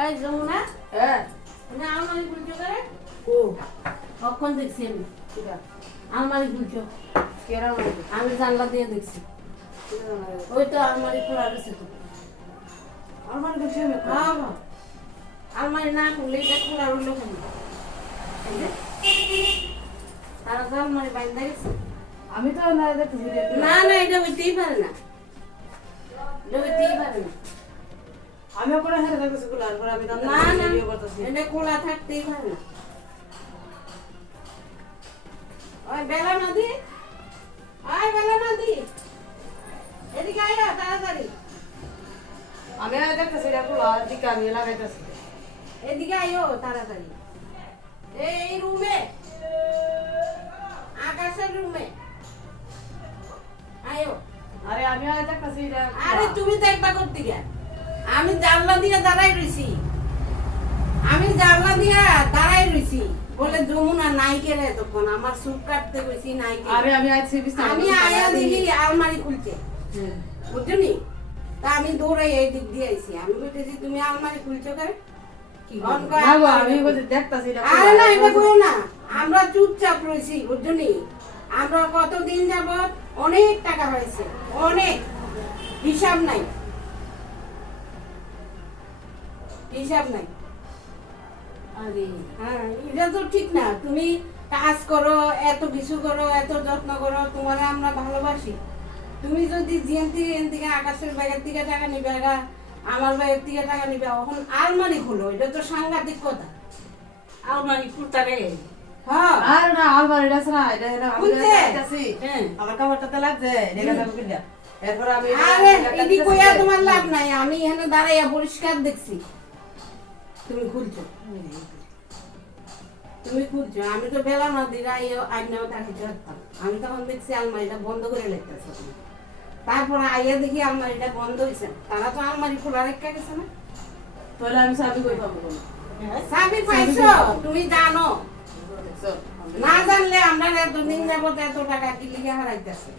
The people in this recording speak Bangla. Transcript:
এই যমুনা, হ্যাঁ তুমি আলমারি খুলছো করে? ও কখন দেখছি আমি কিরা আলমারি খুলছো? কেরা মানে আমি জানলা দিয়ে দেখছি। ওই তো আলমারি খোলা রয়েছে তো। আমার কিছু আমি হ্যাঁ, হ্যাঁ। আলমারি না খুললে এটা খোলা রইলো কেন? এই যে, তারা তো আলমারি বাইন্দা গেছে। আমি তো না দেখতেছি না না, এটা হইতেই পারে না, এটা হইতেই পারে না। আমি ওপরে হেরে দেখতেছি গুলার পর আমি না না, ভিডিও করতেছি এটা খোলা থাকতেই পারে না। ওই বেলা নদী, ওই বেলা নদী, এদিকে আয় তাড়াতাড়ি, আমি দেখতেছি এটা গুলার দিকে আমি লাগাইতেছি এদিকে আয়ো তাড়াতাড়ি। এই রুমে, আকাশের রুমে আয়ো। আরে আমি দেখতেছি এটা আরে তুমি দেখবা করতে গিয়া, আমি জানলা দিয়ে দাঁড়াই রইছি, আমি জানলা দিয়ে দাঁড়াই রইছি বলে যমুনা নাইকে রে, তখন আমার সুপ কাটতে গেছি নাইকে। আরে আমি আইছি বিস্তার আমি আয়া দেখি আলমারি খুলছে, বুঝছনি? তা আমি দৌড়াই এই দিক দিয়ে আইছি, আমি বলতেছি তুমি আলমারি খুলছো করে? অন করে না গো, আলমারি আমি খুলছে। দেখতেছি এটা আরে না, এটা করো না, আমরা চুপচাপ রয়েছি, বুঝছনি? আমরা কতদিন যাবত অনেক টাকা হয়েছে, অনেক, হিসাব নাই, হিসাব নাই। আরে হ্যাঁ, এটা তো ঠিক না। তুমি কাজ করো, এত কিছু করো, এত যত্ন করো, তোমার আমরা ভালোবাসি। তুমি যদি যেন থেকে এন থেকে আকাশের ব্যাগের থেকে টাকা নিবে, আমার ব্যাগের থেকে টাকা নিবে, এখন আলমারি খুলো, এটা তো সাংঘাতিক কথা। আলমারি খুলতারে হ্যাঁ, আর না আলমারি আছে না এটা আমি খুলছে? দেখতেছি হ্যাঁ। আমার কাপড়টাতে লাগছে দেখা যাবে কিনা এরপর আমি আরে এদি কইয়া তোমার লাভ নাই, আমি এখানে দাঁড়াইয়া পরিষ্কার দেখছি। তুমি খুলছো, তুমি খুলছো, আমি তো বেলা না দিরা আইনাও তাকে ধরতাম। আমি তখন দেখছি আলমারিটা বন্ধ করে লেগতেছে। তারপর আইয়া দেখি আলমারিটা বন্ধ হয়েছে, তারা তো আলমারি খোলা রেখে গেছে না। তাহলে আমি চাবি কই পাবো বলো চাবি পাইছো, তুমি জানো, দেখছো? না জানলে আমরা এতদিন যাবত এত টাকা কি লিগে হারাইতেছে।